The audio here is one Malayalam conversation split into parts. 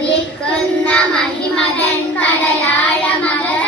ഉദിക്കുന്ന മഹിമതൻ ഒരു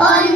On